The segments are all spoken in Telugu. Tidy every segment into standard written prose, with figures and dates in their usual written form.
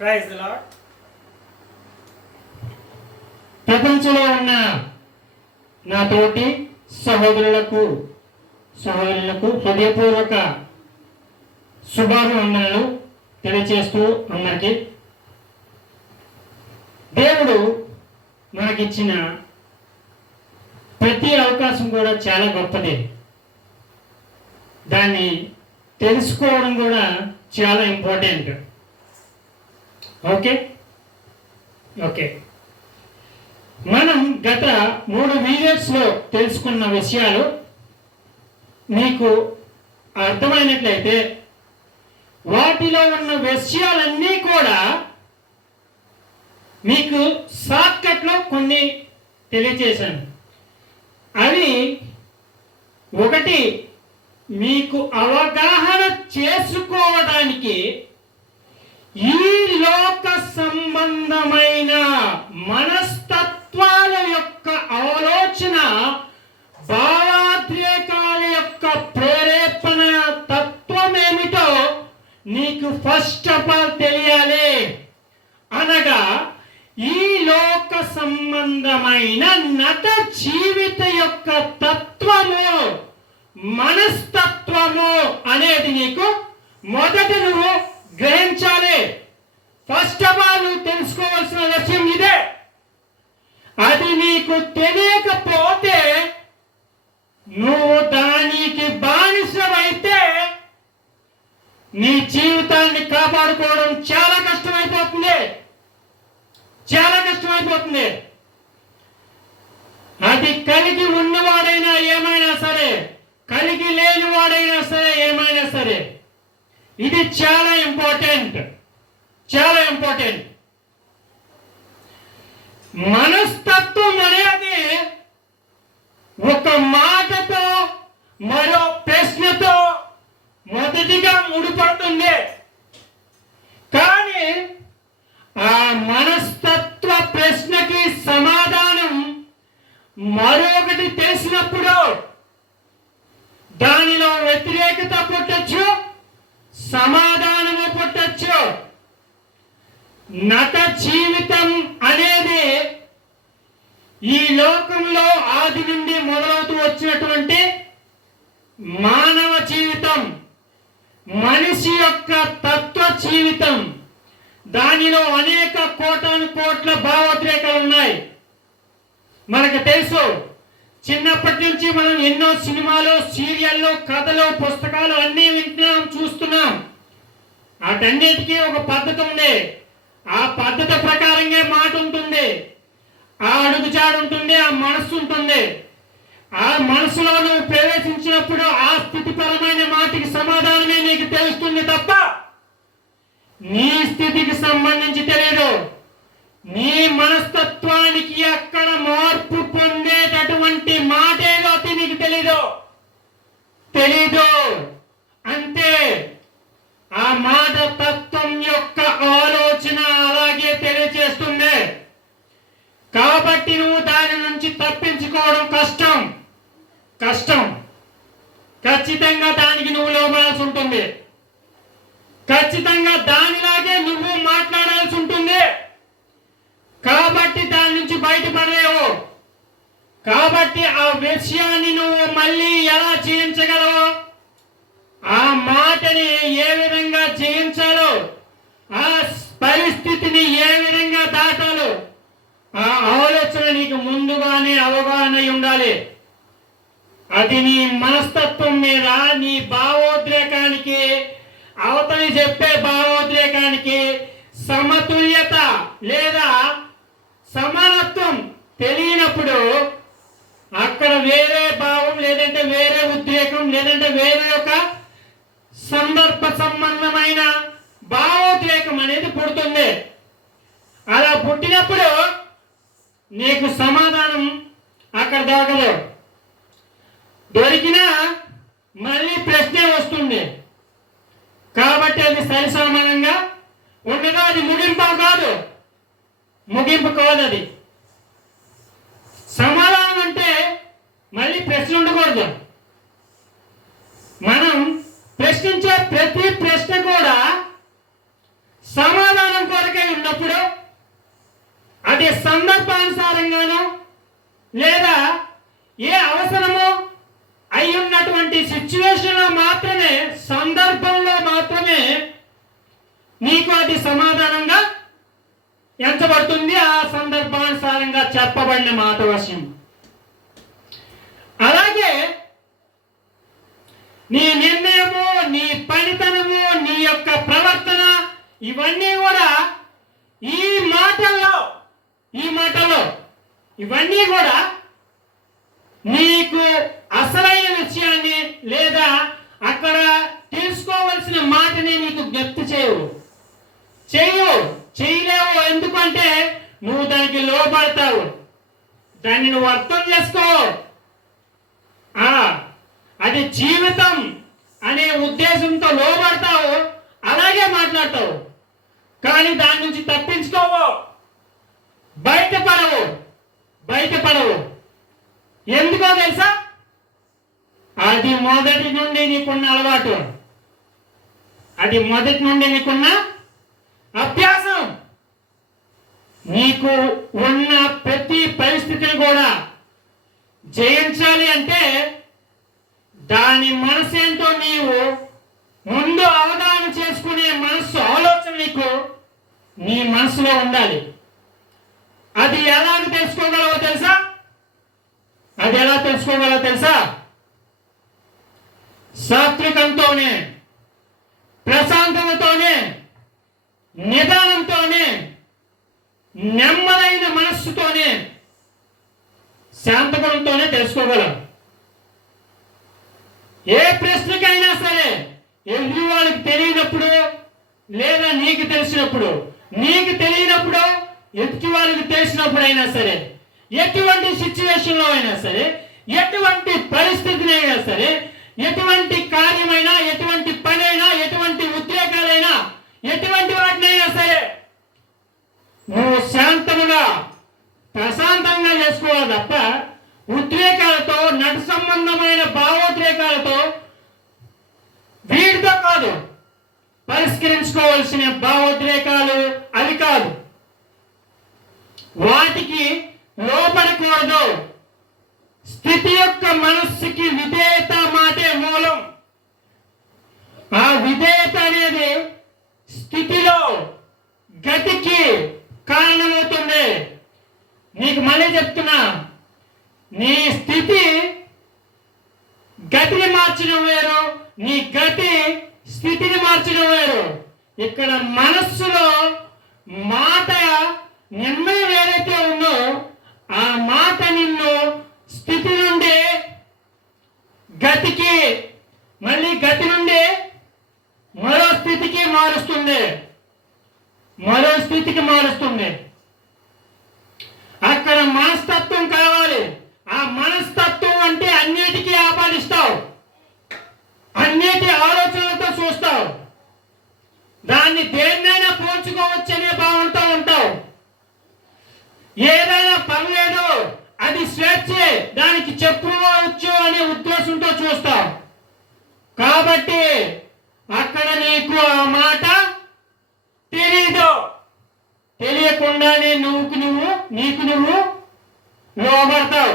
Praise the lord. ప్రపంచంలో ఉన్న నా తోటి సహోదరులకు హృదయపూర్వక శుభాభివందనలు తెలియజేస్తూ అందరికీ దేవుడు మనకిచ్చిన ప్రతి అవకాశం కూడా చాలా గొప్పదే. దాన్ని తెలుసుకోవడం కూడా చాలా ఇంపార్టెంట్. ఓకే ఓకే మనం గత 3 వీడియోస్లో తెలుసుకున్న విషయాలు మీకు అర్థమైనట్లయితే వాటిలో ఉన్న విషయాలన్నీ కూడా మీకు షార్ట్కట్లో కొన్ని తెలియజేశాను. అవి ఒకటి మీకు అవగాహన చేసుకోవడానికి ఈ లోక సంబంధమైన మనస్తత్వాల యొక్క ఆలోచన, భావాద్రేకాల యొక్క ప్రేరేపణ తత్వం ఏమిటో నీకు ఫస్ట్ ఆఫ్ ఆల్ తెలియాలి. అనగా ఈ లోక సంబంధమైన నట జీవిత యొక్క తత్వము, మనస్తత్వము అనేది నీకు మొదట నువ్వు గ్రహించాలి. ఫస్ట్ ఆఫ్ ఆల్ నువ్వు తెలుసుకోవాల్సిన విషయం ఇదే. అది నీకు తెలియకపోతే నువ్వు దానికి బానిసమైతే నీ జీవితాన్ని కాపాడుకోవడం చాలా కష్టమైపోతుంది. అది కలిగి ఉన్నవాడైనా ఏమైనా సరే, కలిగి లేనివాడైనా సరే, ఏమైనా సరే, ఇది చాలా ఇంపార్టెంట్. మనస్తత్వం అనేది ఒక మాటతో మరో ప్రశ్నతో మొదటిగా ముడిపడుతుంది. కానీ ఆ మనస్తత్వ ప్రశ్నకి సమాధానం మరొకటి తెలిసినప్పుడు దానిలో వ్యతిరేకత పుట్టచ్చు, సమాధానము పుట్టచ్చు. నట జీవితం అనేది ఈ లోకంలో ఆది నుండి మొదలవుతూ వచ్చినటువంటి మానవ జీవితం, మనిషి యొక్క తత్వ జీవితం. దానిలో అనేక కోట్ల భావోద్రేకాలు ఉన్నాయి. మనకు తెలుసు, చిన్నప్పటి నుంచి మనం ఎన్నో సినిమాలు, సీరియళ్ళు, కథలు, పుస్తకాలు అన్నీ వింటున్నాం, చూస్తున్నాం. వాటన్నిటికీ ఒక పద్ధతి ఉంది. ఆ పద్ధతి ప్రకారంగా మాట ఉంటుంది, ఆ అడుగుజాడు ఉంటుంది, ఆ మనస్సు ఉంటుంది. ఆ మనసులో నువ్వు ప్రవేశించినప్పుడు ఆ స్థితిపరమైన మాటకి సమాధానమే నీకు తెలుస్తుంది తప్ప నీ స్థితికి సంబంధించి తెలియదు. నీ మనస్తత్వానికి అక్కడ మార్పు పొందేటటువంటి మాటేదో నీకు తెలీదు అంతే. ఆ మాట తత్వం యొక్క ఆలోచన అలాగే తెలియజేస్తుంది. కాబట్టి నువ్వు దాని నుంచి తప్పించుకోవడం కష్టం. ఖచ్చితంగా దానికి నువ్వు లోబడాల్సి ఉంటుంది. ఖచ్చితంగా దానిలాగే నువ్వు మాట్లాడాల్సి ఉంటుంది. కాబట్టి దాని నుంచి బయటపడలేవు. కాబట్టి ఆ విషయాన్ని నువ్వు మళ్ళీ ఎలా జయించగలవు, ఆ మాటని ఏ విధంగా జయించాలో, ఆ పరిస్థితిని ఏ విధంగా దాటాలో, ఆ ఆలోచన నీకు ముందుగానే అవగాహన ఉండాలి. అది నీ మనస్తత్వం మీద, నీ భావోద్రేకానికి, అవతలి చెప్పే భావోద్రేకానికి సమతుల్యత లేదా సమానత్వం తెలియనప్పుడు అక్కడ వేరే భావం, లేదంటే వేరే ఉద్రేకం, లేదంటే వేరే ఒక సందర్భ సంబంధమైన భావోద్రేకం అనేది పుడుతుంది. అలా పుట్టినప్పుడు నీకు సమాధానం అక్కడ దొరికినా మళ్ళీ ప్రశ్నే వస్తుంది. కాబట్టి అది సరి సమానంగా ఉండగా అది ముగింపు కాదు. అది సమాధానం అంటే మళ్ళీ ప్రశ్న ఉండకూడదు. మనం ప్రశ్నించే ప్రతి ప్రశ్న కూడా సమాధానం కొరకు సిచ్యువేషన్లో మాత్రమే, సందర్భంలో మాత్రమే నీకు అది సమాధానంగా ఎంచబడుతుంది, ఆ సందర్భానుసారంగా చెప్పబడిన మాట వశం. అలాగే నీ నిర్ణయము, నీ పనితనము, నీ యొక్క ప్రవర్తన, ఇవన్నీ కూడా ఈ మాటల్లో ఇవన్నీ కూడా నీకు అసలైన విషయాన్ని లేదా అక్కడ తెలుసుకోవలసిన మాటని నీకు జ్ఞప్తి చేయలేవు. ఎందుకంటే నువ్వు దానికి లోబడతావు, దాన్ని నువ్వు అర్థం చేసుకో. అది జీవితం అనే ఉద్దేశంతో లోబడతావు, అలాగే మాట్లాడతావు. కానీ దాని నుంచి తప్పించుకోవు, బయటపడవు. ఎందుకో తెలుసా? అది మొదటి నుండి నీకున్న అలవాటు, అది మొదటి నుండి నీకున్న అభ్యాసం. నీకు ఉన్న ప్రతి పరిస్థితిని కూడా జయించాలి అంటే దాని మనసు ఏంటో నీవు ముందు అవగాహన చేసుకునే ఆలోచన నీ మనసులో ఉండాలి. అది ఎలా తెలుసుకోగలవో తెలుసా? సాత్వికంతోనే, ప్రశాంతతతోనే, నిదానంతోనే, నెమ్మదైన మనస్సుతోనే, శాంతగుణంతోనే తెలుసుకోగలం. ఏ ప్రశ్నకైనా సరే ఎదుటి వాళ్ళకి తెలియనప్పుడు లేదా నీకు తెలిసినప్పుడు, ఎదుటి వాళ్ళకి తెలిసినప్పుడు అయినా సరే, ఎటువంటి సిచ్యువేషన్లో అయినా సరే, ఎటువంటి పరిస్థితినైనా సరే, ఎటువంటి కార్యమైనా, ఎటువంటి పనైనా, ఎటువంటి ఉద్రేకాలైనా, ఎటువంటి వాటినైనా సరే నువ్వు శాంతముగా, ప్రశాంతంగా చేసుకోవాలి తప్ప ఉద్రేకాలతో, నటు సంబంధమైన భావోద్రేకాలతో వీటితో కాదు. పరిష్కరించుకోవాల్సిన భావోద్రేకాలు అవి కాదు, వాటికి లోపడకూడదు. స్థితి యొక్క మనస్సుకి విధేయత మాటే మూలం. ఆ విధేయత అనేది స్థితిలో గతికి కారణమవుతుంది. నీకు మళ్ళీ చెప్తున్నా, నీ స్థితి గతిని మార్చడం వేరు, నీ గతి స్థితిని మార్చడం వేరు. ఇక్కడ మనస్సులో మాట నిర్ణయం ఏదైతే ఉందో ఆ మాట నిన్ను స్థితి నుండి గతికి, మళ్ళీ గతి నుండి మరో స్థితికి మారుస్తుంది. అక్కడ మనస్తత్వం కావాలి. ఆ మనస్తత్వం అంటే అన్నిటికీ ఆపాదిస్తావు, అన్నిటి ఆలోచనలతో చూస్తావు, దాన్ని దేన్నైనా పోల్చుకోవచ్చనే భావంతో ఉంటావు. ఏదైనా పర్లేదు, అది స్వేచ్ఛే, దానికి చెప్పుకోవచ్చు అనే ఉద్దేశంతో చూస్తావు. కాబట్టి అక్కడ నీకు ఆ మాట తెలియకుండానే నీకు నువ్వు లోబడతావు,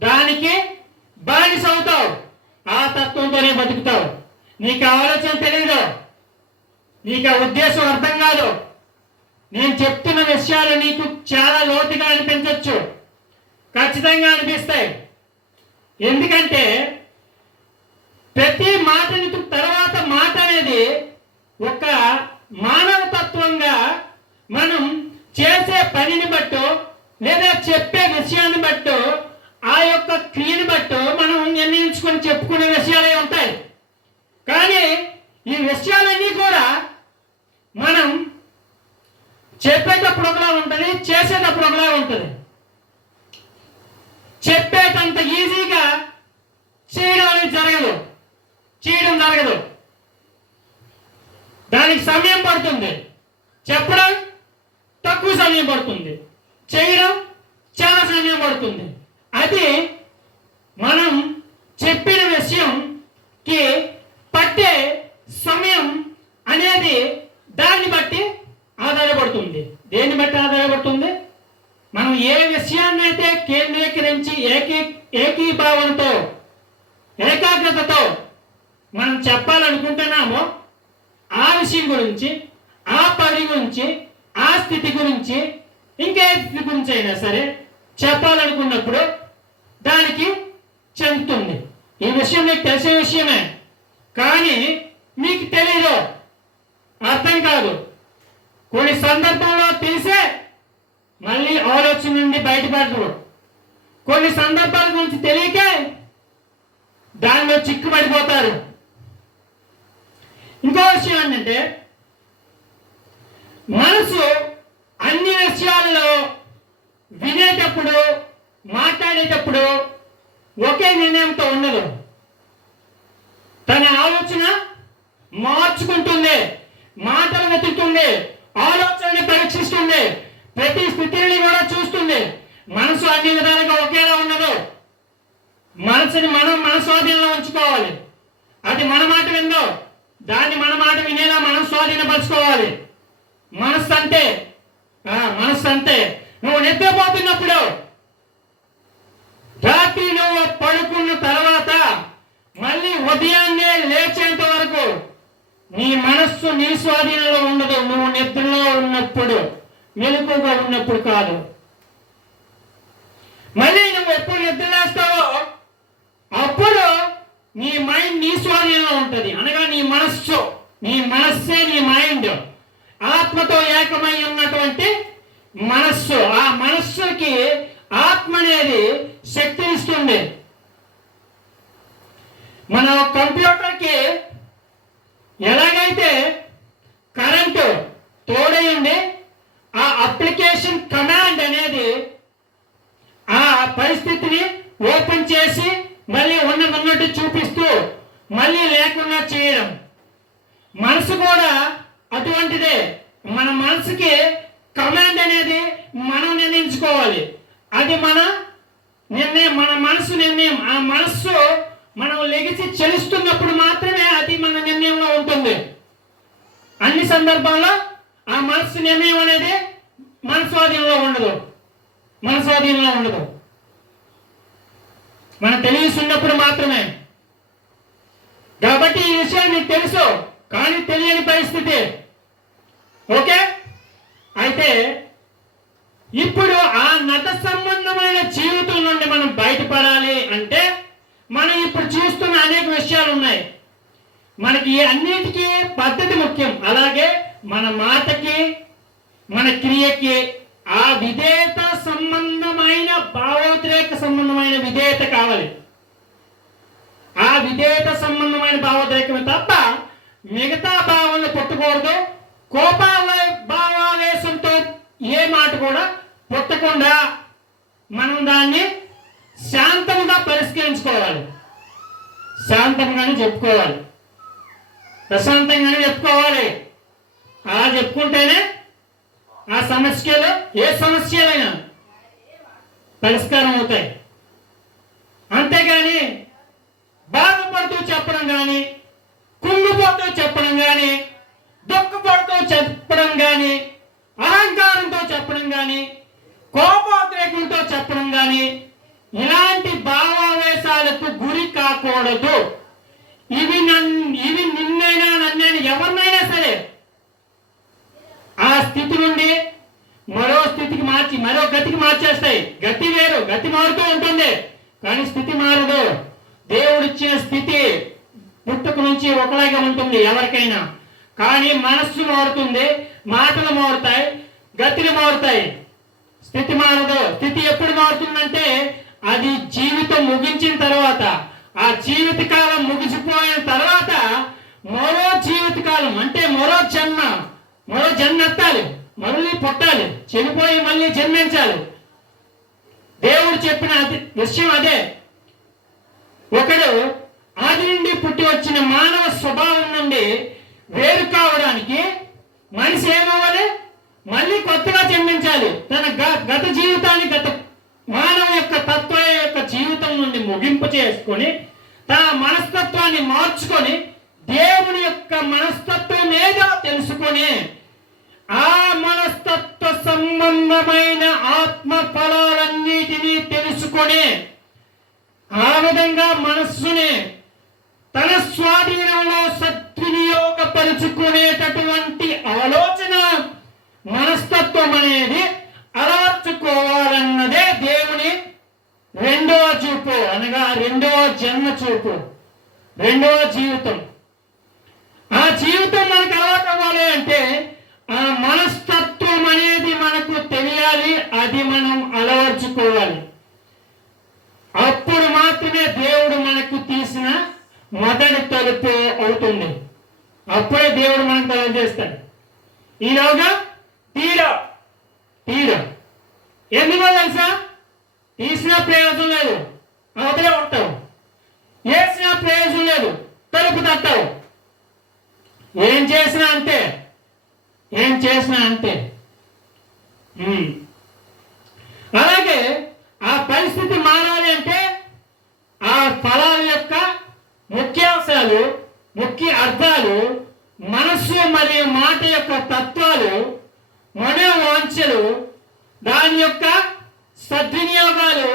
దానికి బానిసవుతావు, ఆ తత్వంతోనే బతుకుతావు. నీకు ఆలోచన తెలియదు, నీకు ఆ ఉద్దేశం అర్థం కాదు. నేను చెప్తున్న విషయాలు నీకు చాలా లోతుగా అనిపించవచ్చు, ఖచ్చితంగా అనిపిస్తాయి. ఎందుకంటే ప్రతి మాటని తర్వాత మాట అనేది ఒక మానవ తత్వంగా మనం చేసే పనిని బట్టో లేదా చెప్పే విషయాన్ని బట్టో ఆ యొక్క క్రియని బట్టో మనం నిర్ణయించుకొని చెప్పుకునే విషయాలే ఉంటాయి. కానీ ఈ విషయాలన్నీ కూడా మనం చెప్పేటప్పుడు ఒకలా ఉంటుంది, చేసేటప్పుడు ఒకలా ఉంటుంది. చెప్పేటంత ఈజీగా చేయడం జరగదు. దానికి సమయం పడుతుంది. చెప్పడం తక్కువ సమయం పడుతుంది, చేయడం చాలా సమయం పడుతుంది. అది మనం చెప్పిన విషయంకి పట్టే సమయం అనేది దాన్ని బట్టి ఆధారపడుతుంది. దేన్ని బట్టి ఆధారపడుతుంది? మనం ఏ విషయాన్ని అయితే కేంద్రీకరించి ఏకీభావంతో ఏకాగ్రతతో మనం చెప్పాలనుకుంటున్నామో ఆ విషయం గురించి, ఆ పని గురించి, ఆ స్థితి గురించి, ఇంకే స్థితి గురించి అయినా సరే చెప్పాలనుకున్నప్పుడు దానికి చెందుతుంది. ఈ విషయం మీకు తెలిసే విషయమే, కానీ మీకు తెలీదు, అర్థం కాదు. కొన్ని సందర్భంలో తెలిసే మళ్ళీ ఆలోచన నుండి బయటపడరు. కొన్ని సందర్భాల గురించి తెలియకే దానిలో చిక్కుపడిపోతారు. ఇంకో విషయం ఏంటంటే, మనసు అన్ని విషయాల్లో వినేటప్పుడు, మాట్లాడేటప్పుడు ఒకే నిర్ణయంతో ఉండదు. తన ఆలోచన మార్చుకుంటుంది, మాటలు వెతుకుతుంది, ఆలోచనని పరీక్షిస్తుంది, ప్రతి స్థితిని కూడా చూస్తుంది. మనసు అన్ని విధాలుగా ఒకేలా ఉండదు. మనసుని మనం మన స్వాధీనంలో ఉంచుకోవాలి. అది మన మాట విందో దాన్ని మన మాట వినేలా మనం స్వాధీనపరచుకోవాలి. మనస్సు అంతే, మనస్సు అంతే. నువ్వు నిద్రపోతున్నప్పుడు, రాత్రి నువ్వు పడుకున్న తర్వాత మళ్ళీ ఉదయాన్నే లేచేంత వరకు నీ మనస్సు నీ స్వాధీనంలో ఉండదు. నువ్వు నిద్రలో ఉన్నప్పుడు, మెలకువగా ఉన్నప్పుడు కాదు. మళ్ళీ నువ్వు ఎప్పుడు నిద్రలేస్తావో అప్పుడు నీ మైండ్ నీ స్వాధీనంలో ఉంటుంది. అనగా నీ మనస్సే నీ మైండ్, ఆత్మతో ఏకమై ఉన్నటువంటి మనస్సు. ఆ మనస్సుకి ఆత్మ అనేది శక్తినిస్తుంది. మన కంప్యూటర్కి ఎలాగైతే కరెంటు తోడైంది, ఆ అప్లికేషన్ కమాండ్ అనేది ఆ పరిస్థితిని ఓపెన్ చేసి మళ్ళీ ఉన్నట్టు చూపిస్తూ మళ్ళీ లేకుండా చేయడం. మనసు కూడా అటువంటిదే. మన మనసుకి కమాండ్ అనేది మనం నిర్ణయించుకోవాలి. అది మన నిర్ణయం, మన మనసు నిర్ణయం. ఆ మనస్సు మనం లెగిసి చలిస్తున్నప్పుడు మాత్రమే అది మన నిర్ణయంలో ఉంటుంది. అన్ని సందర్భాల్లో ఆ మనస్సు నిర్ణయం అనేది మన స్వాధీనంలో ఉండదు. మన తెలియస్తున్నప్పుడు మాత్రమే. కాబట్టి ఈ విషయం మీకు తెలుసు, కానీ తెలియని పరిస్థితి. ఓకే, అయితే ఇప్పుడు ఆ నట సంబంధమైన జీవితం నుండి మనం బయటపడాలి అంటే మనం ఇప్పుడు చూస్తున్న అనేక విషయాలు ఉన్నాయి. మనకి అన్నిటికీ పద్ధతి ముఖ్యం. అలాగే మన మాటకి, మన క్రియకి ఆ విధేయత సంబంధమైన, భావోద్రేక సంబంధమైన విధేయత కావాలి. ఆ విధేయత సంబంధమైన భావోద్రేకమే తప్ప మిగతా భావాలను పుట్టకూడదు. భావావేశంతో ఏ మాట కూడా పుట్టకుండా మనం దాన్ని శాంతంగా పరిష్కరించుకోవాలి. శాంతంగానే చెప్పుకోవాలి, ప్రశాంతంగానే చెప్పుకోవాలి. అలా చెప్పుకుంటేనే ఆ సమస్యలు, ఏ సమస్యలైనా పరిష్కారం అవుతాయి. అంతేగాని బాధపడుతూ చెప్పడం కానీ, కుంగిపోతూ చెప్పడం కానీ, దుఃఖపడుతూ చెప్పడం కానీ, అహంకారంతో చెప్పడం కానీ, కోపోద్రేకంతో చెప్పడం కానీ, ఇలాంటి భావావేశాలకు గురి కాకూడదు. ఇవి నిన్నైనా నన్నైనా ఎవరినైనా సరే ఆ స్థితి నుండి మరో స్థితికి మార్చి, మరో గతికి మార్చేస్తాయి. గతి వేరు, గతి మారుతూ ఉంటుంది, కానీ స్థితి మారదు. దేవుడిచ్చిన స్థితి పుట్టుక నుంచి ఒకలాగే ఉంటుంది ఎవరికైనా. కానీ మనస్సు మారుతుంది, మాటలు మారుతాయి, గతులు మారుతాయి, స్థితి మారదు. స్థితి ఎప్పుడు మారుతుందంటే అది జీవితం ముగించిన తర్వాత, ఆ జీవితకాలం ముగిసిపోయిన తర్వాత మరో జీవితకాలం అంటే మరో జన్మ ఎత్తాలి, మళ్ళీ పుట్టాలి, చనిపోయి మళ్ళీ జన్మించాలి. దేవుడు చెప్పిన విషయం అదే. ఒకడు ఆది నుండి పుట్టి వచ్చిన మానవ స్వభావం నుండి వేరు కావడానికి మనిషి ఏమవ్వాలి? మళ్ళీ కొత్తగా జన్మించాలి. తన గత జీవితాన్ని, గత మానవ యొక్క తత్వ యొక్క జీవితం నుండి ముగింపు చేసుకొని తన మనస్తత్వాన్ని మార్చుకొని దేవుని యొక్క మనస్తత్వం ఏదో తెలుసుకొని ఆ మనస్తత్వ సంబంధమైన ఆత్మ ఫలాలన్నిటినీ తెలుసుకొని ఆ విధంగా మనస్సుని రెండవ జీవితం. ఆ జీవితం మనకు అలవాటు అవ్వాలి అంటే ఆ మనస్తత్వం అనేది మనకు తెలియాలి, అది మనం అలవర్చుకోవాలి. అప్పుడు మాత్రమే దేవుడు మనకు తీసిన మొదటి తలుపు అవుతుంది. అప్పుడే దేవుడు మనకు తలుపు చేస్తాడు. ఈలోగా తీర ఎందుకో తెలుసా? తీసిన ప్రయోజనం లేదు, అవతలే ఉంటావు. వేసిన ప్రయోజనం లేదు, తలుపు తట్టావు. ఏం చేసినా అంతే. అలాగే ఆ పరిస్థితి మారాలి అంటే ఆ ఫలాల యొక్క ముఖ్యాంశాలు, ముఖ్య అర్థాలు, మనస్సు మరియు మాట యొక్క తత్వాలు, మనోవాంఛలు, దాని యొక్క సద్వినియోగాలు,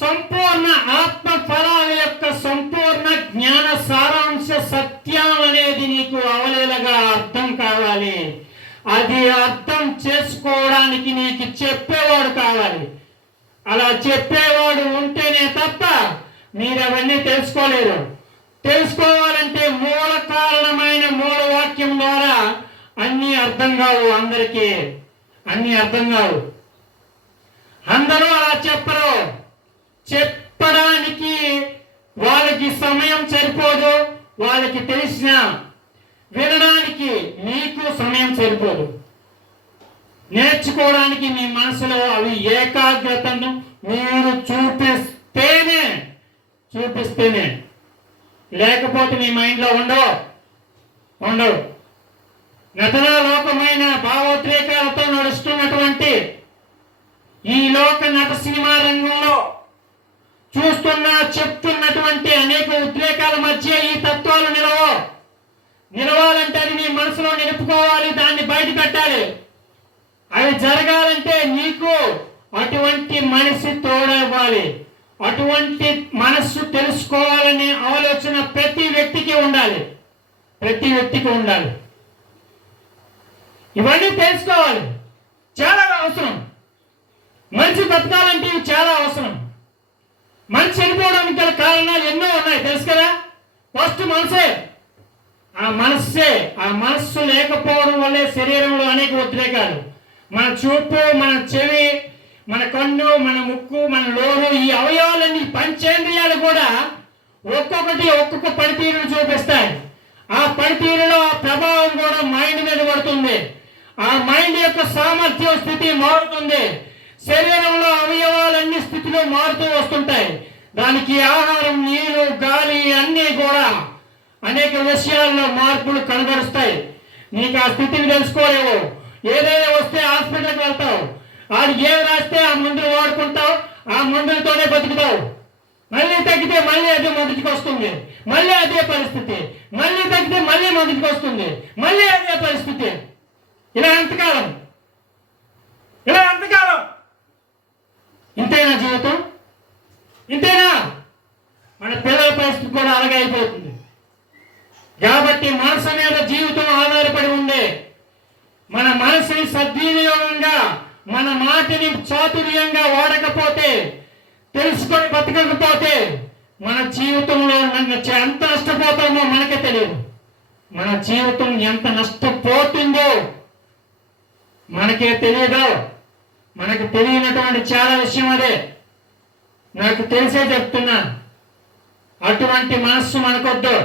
సంపూర్ణ ఆత్మ ఫలాల యొక్క సంపూర్ణ జ్ఞాన సారాంశ సత్యం అనేది నీకు అవలేలగా అర్థం కావాలి. అది అర్థం చేసుకోవడానికి నీకు చెప్పేవాడు కావాలి. అలా చెప్పేవాడు ఉంటేనే తప్ప మీరు అవన్నీ తెలుసుకోలేరు. తెలుసుకోవాలంటే మూల కారణమైన మూల వాక్యం ద్వారా అన్నీ అర్థం కావు. అందరికీ అన్నీ అర్థం కావు. అందరూ అలా చెప్పరు. చెప్పడానికి వాళ్ళకి సమయం సరిపోదు, వాళ్ళకి తెలిసిన వినడానికి మీకు సమయం సరిపోదు. నేర్చుకోవడానికి మీ మనసులో అవి ఏకాగ్రతను మీరు చూపిస్తేనే లేకపోతే మీ మైండ్లో ఉండవు. నటనాలోకమైన భావోద్రేకాలతో నడుస్తున్నటువంటి ఈ లోక నట సినిమా రంగంలో చెప్తున్నటువంటి అనేక ఉద్రేకాల మధ్య ఈ తత్వాలు నిలవాలంటే అది నీ మనసులో నిలుపుకోవాలి, దాన్ని బయట పెట్టాలి. అవి జరగాలంటే నీకు అటువంటి మనసు తోడవ్వాలి. అటువంటి మనస్సు తెలుసుకోవాలనే ఆలోచన ప్రతి వ్యక్తికి ఉండాలి. ఇవన్నీ తెలుసుకోవాలి, చాలా అవసరం. మనిషి బతకాలంటే ఇవి చాలా అవసరం. మనిషి చనిపోవడానికి గల కారణాలు ఎన్నో ఉన్నాయి, తెలుసు కదా. ఫస్ట్ ఆ మనస్సు లేకపోవడం వల్లే శరీరంలో అనేక ఉద్రేకాలు. మన చూపు, మన చెవి, మన కన్ను, మన ముక్కు, మన నోరు, ఈ అవయవాలన్నీ పంచేంద్రియాలు కూడా ఒక్కొక్క పనితీరును చూపిస్తాయి. ఆ పనితీరులో ఆ ప్రభావం కూడా మైండ్ మీద పడుతుంది. ఆ మైండ్ యొక్క సామర్థ్యం స్థితి మారుతుంది. శరీరంలో అవయవాలన్నీ స్థితిలో మారుతూ వస్తుంటాయి. దానికి ఆహారం, నీరు, గాలి అన్నీ కూడా అనేక విషయాల్లో మార్పులు కనబరుస్తాయి. నీకు ఆ స్థితిని తెలుసుకోలేవు. ఏదైనా వస్తే హాస్పిటల్కి వెళ్తావు, వాడు ఏం రాస్తే ఆ మందులు వాడుకుంటావు, ఆ మందులతోనే బతుకుతావు. మళ్ళీ తగ్గితే మళ్ళీ అదే మొదటికి వస్తుంది, మళ్ళీ అదే పరిస్థితి. మళ్ళీ తగ్గితే మళ్ళీ మొదటికి వస్తుంది, మళ్ళీ అదే పరిస్థితి. ఇలా ఎంతకాలం? ఇంతేనా జీవితం? ఇంతేనా? మన పిల్లల పరిస్థితి కూడా అలాగే అయిపోతుంది. కాబట్టి మనసు మీద జీవితం ఆధారపడి ఉండే మన మనసుని సద్వినియోగంగా, మన మాటని చాతుర్యంగా వాడకపోతే, తెలుసుకొని బతకకపోతే మన జీవితంలో ఎంత నష్టపోతామో మనకే తెలియదు. మన జీవితం ఎంత నష్టపోతుందో మనకే తెలియదు. మనకు తెలియనటువంటి చాలా విషయం అదే. నాకు తెలిసే చెప్తున్నా, అటువంటి మనస్సు మనకొద్దు.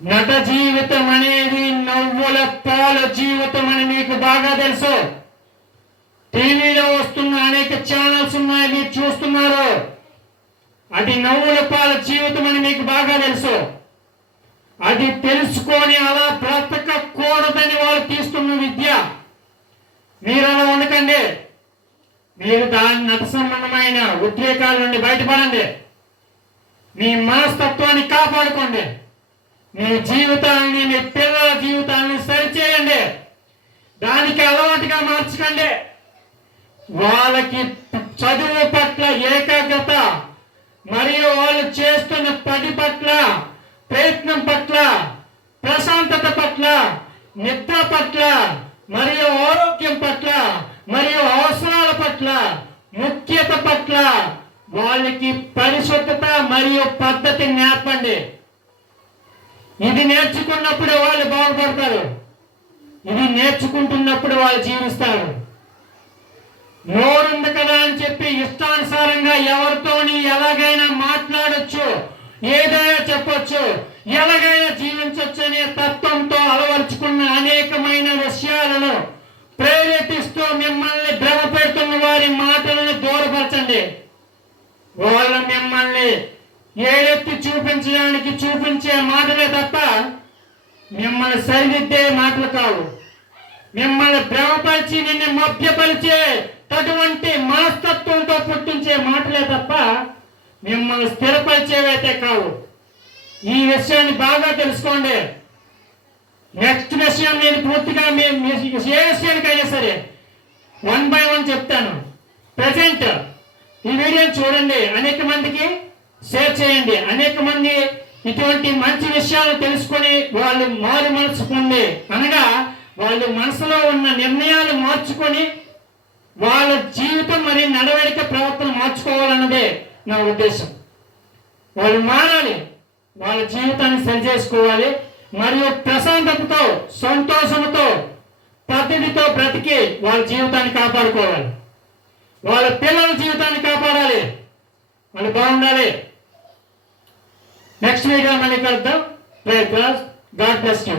నట జీవితం అనేది నవ్వుల పాల జీవితం అని మీకు బాగా తెలుసు. టీవీలో వస్తున్న అనేక ఛానల్స్ ఉన్నాయి, మీరు చూస్తున్నారు. అది నవ్వుల పాల జీవితం అని మీకు బాగా తెలుసు. అది తెలుసుకొని అలా బ్రతకకూడదని వాళ్ళు తీస్తున్న విద్య. మీరు అలా ఉండకండి. మీరు దాని నట సంబంధమైన ఉద్రేకాల నుండి బయటపడండి. మీ మనస్తత్వాన్ని కాపాడుకోండి. మీ జీవితాన్ని, మీ పిల్లల జీవితాన్ని సరిచేయండి. దానికి అలవాటుగా మార్చకండి. వాళ్ళకి చదువు పట్ల ఏకాగ్రత, మరియు వాళ్ళు చేస్తున్న పని పట్ల, ప్రయత్నం పట్ల, ప్రశాంతత పట్ల, నిద్ర పట్ల, మరియు ఆరోగ్యం పట్ల, మరియు అవసరాల పట్ల, ముఖ్యత పట్ల వాళ్ళకి పరిశుద్ధత మరియు పద్ధతి నేర్పండి. ఇది నేర్చుకున్నప్పుడే వాళ్ళు బాగుపడతారు. ఇది నేర్చుకుంటున్నప్పుడు వాళ్ళు జీవిస్తారు. నోరుంది కదా అని చెప్పి ఇష్టానుసారంగా ఎవరితోని ఎలాగైనా మాట్లాడొచ్చు, ఏదైనా చెప్పొచ్చు, ఎలాగైనా జీవించవచ్చు అనే తత్వంతో అలవరుచుకున్న అనేకమైన విషయాలను ప్రేరేపిస్తూ మిమ్మల్ని భ్రమ పెడుతున్న వారి మాటలను దూరపరచండి. వాళ్ళు మిమ్మల్ని ఏలెత్తి చూపించే మాటలే తప్ప మిమ్మల్ని సరిదిద్దే మాటలు కావు. మిమ్మల్ని భ్రమపరిచి నిన్ను మభ్యపరిచే అటువంటి మనస్తత్వంతో పుట్టించే మాటలే తప్ప మిమ్మల్ని స్థిరపరిచేవైతే కావు. ఈ విషయాన్ని బాగా తెలుసుకోండి. నెక్స్ట్ విషయం నేను పూర్తిగా ఏ విషయానికైనా సరే 1 by 1 చెప్తాను. ప్రజెంట్ ఈ వీడియోని చూడండి, అనేక మందికి షేర్ చేయండి. అనేక మంది ఇటువంటి మంచి విషయాలు తెలుసుకొని వాళ్ళు మారు మనసు పొంది, అనగా వాళ్ళు మనసులో ఉన్న నిర్ణయాలు మార్చుకొని వాళ్ళ జీవితం మరి నడవడిక ప్రవర్తన మార్చుకోవాలన్నదే నా ఉద్దేశం. వాళ్ళు మారాలి, వాళ్ళ జీవితాన్ని సరిచేసుకోవాలి, మరియు ప్రశాంతతతో సంతోషంతో పద్ధతితో బ్రతికి వాళ్ళ జీవితాన్ని కాపాడుకోవాలి. వాళ్ళ పిల్లల జీవితాన్ని కాపాడాలి, వాళ్ళు బాగుండాలి. నెక్స్ట్ వీడియో మళ్ళీ కలుద్దాం. God bless you.